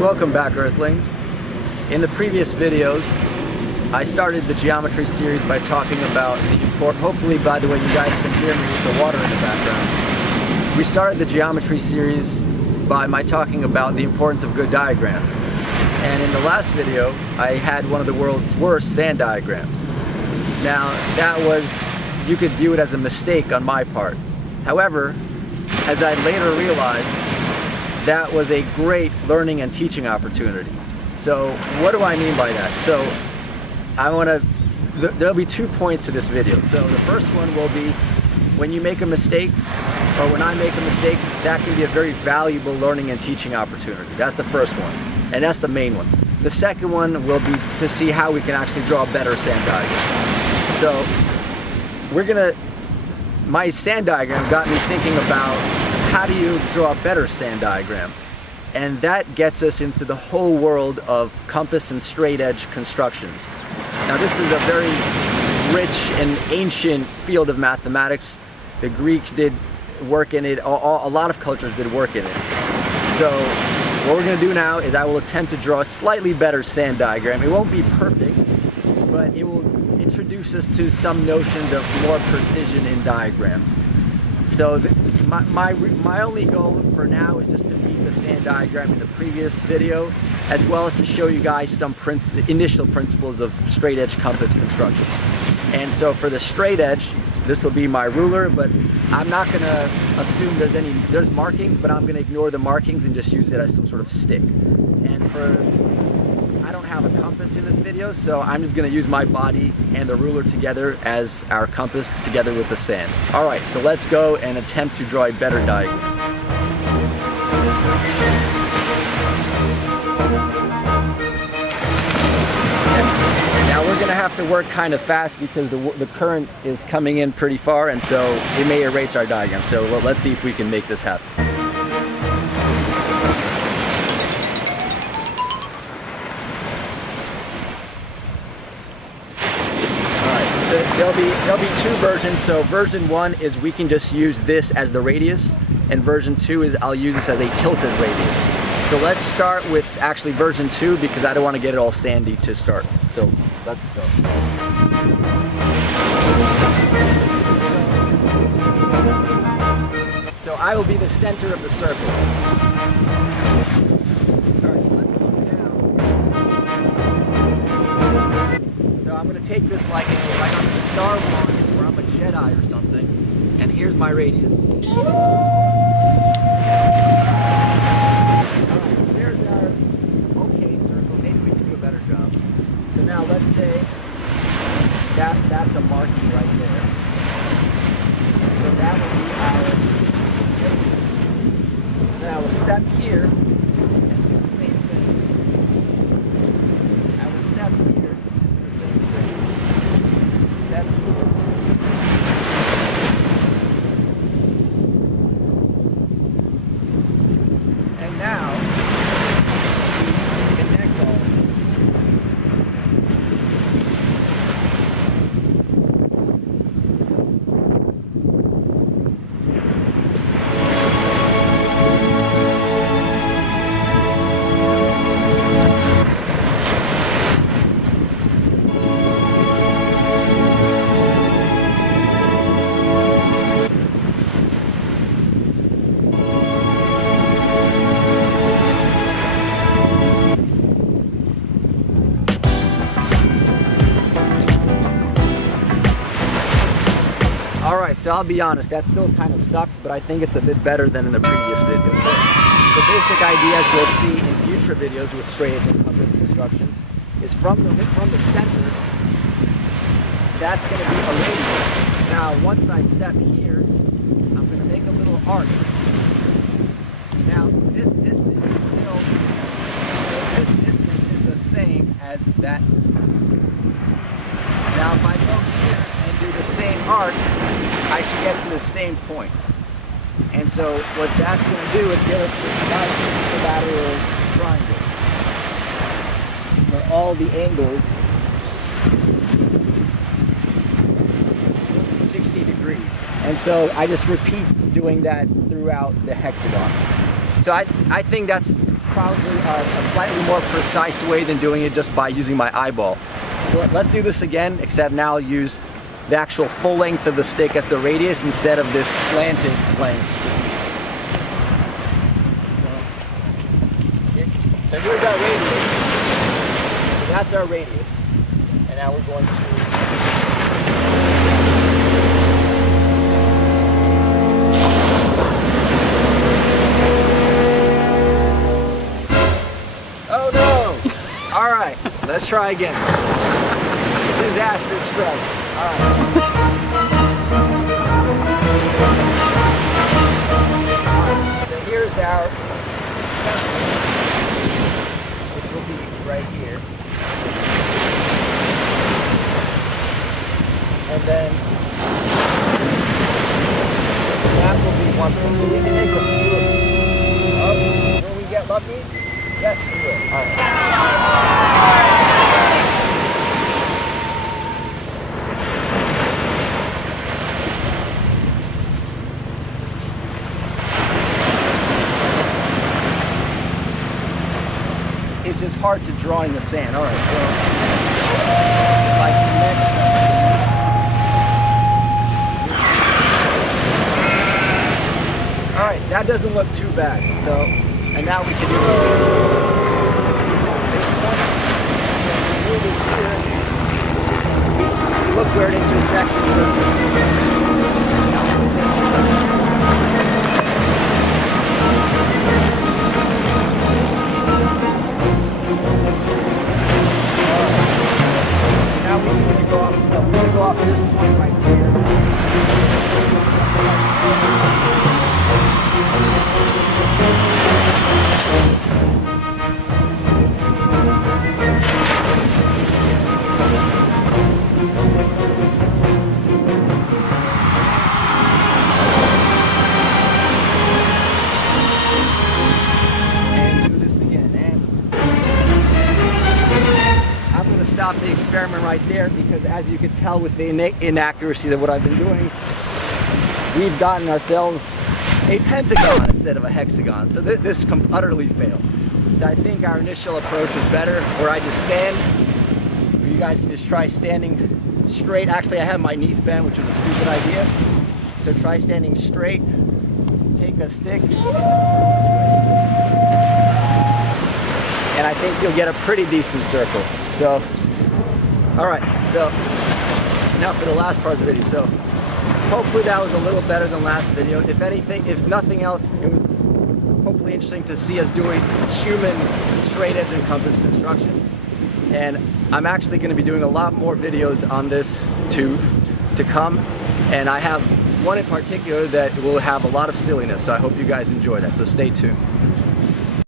Welcome back, Earthlings. In the previous videos, I started the geometry series by talking about the important, hopefully by the way you guys can hear me with the water in the background. We started the geometry series by my talking about the importance of good diagrams. And in the last video, I had one of the world's worst sand diagrams. Now, that was, you could view it as a mistake on my part. However, as I later realized, that was a great learning and teaching opportunity. So what do I mean by that? So there'll be 2 points to this video. So the first one will be when you make a mistake, or when I make a mistake, that can be a very valuable learning and teaching opportunity. That's the first one, and that's the main one. The second one will be to see how we can actually draw a better sand diagram. So my sand diagram got me thinking about how do you draw a better sand diagram? And that gets us into the whole world of compass and straight edge constructions. Now this is a very rich and ancient field of mathematics. The Greeks did work in it, a lot of cultures did work in it. So what we're going to do now is I will attempt to draw a slightly better sand diagram. It won't be perfect, but it will introduce us to some notions of more precision in diagrams. So my only goal for now is just to beat the sand diagram in the previous video, as well as to show you guys some initial principles of straight edge compass constructions. And so for the straight edge, this will be my ruler, but I'm not going to assume there's markings, but I'm going to ignore the markings and just use it as some sort of stick. And I don't have a compass in this video, so I'm just going to use my body and the ruler together as our compass together with the sand. Alright, so let's go and attempt to draw a better diagram. Now we're going to have to work kind of fast because the current is coming in pretty far, and so it may erase our diagram. So let's see if we can make this happen. There'll be 2 versions. So version 1 is we can just use this as the radius, and version 2 is I'll use this as a tilted radius. So let's start with actually version 2 because I don't want to get it all sandy to start. So let's go. So I will be the center of the circle. Alright, so let's look down. So I'm going to take this like I'm in Star Wars or I'm a Jedi or something, and here's my radius. Alright, so there's our okay circle. Maybe we can do a better job. So now let's say that's a marking right there. So that will be our... Then I will step here and do the same thing. I will step here. And now, connect all. Alright, so I'll be honest, that still kind of sucks, but I think it's a bit better than in the previous video. The basic idea, as we'll see in future videos with straight edge and compass constructions, is from the center, that's going to be a radius. Now, once I step here, I'm going to make a little arc. Now, this distance is the same as that distance. Now, if I go here and do the same arc, I should get to the same point. And so what that's going to do is give us this nice equilateral triangle where all the angles 60 degrees. And so I just repeat doing that throughout the hexagon. So I think that's probably a slightly more precise way than doing it just by using my eyeball. So let's do this again, except now I'll use the actual full length of the stick as the radius instead of this slanted length. So here's our radius. So that's our radius. And now we're going to... Oh no! All right, let's try again. Disaster struck. All right. So here's our which will be right here. And then that will be one thing. So we can make a few. Oh, will we get lucky? Yes, we will. All right. It's just hard to draw in the sand. All right, so like next. All right, that doesn't look too bad. So, and now we can do the same. Look where it intersects the circle. Now we're going to go off this point right here. Stop the experiment right there, because as you can tell with the inaccuracies of what I've been doing, we've gotten ourselves a pentagon instead of a hexagon. So this utterly failed. So I think our initial approach was better, where I just stand, or you guys can just try standing straight. Actually, I have my knees bent, which was a stupid idea. So try standing straight, take a stick, and I think you'll get a pretty decent circle. So, all right, so now for the last part of the video. So hopefully that was a little better than last video. If anything, if nothing else, it was hopefully interesting to see us doing human straight edge and compass constructions. And I'm actually going to be doing a lot more videos on this to come. And I have one in particular that will have a lot of silliness, so I hope you guys enjoy that. So stay tuned.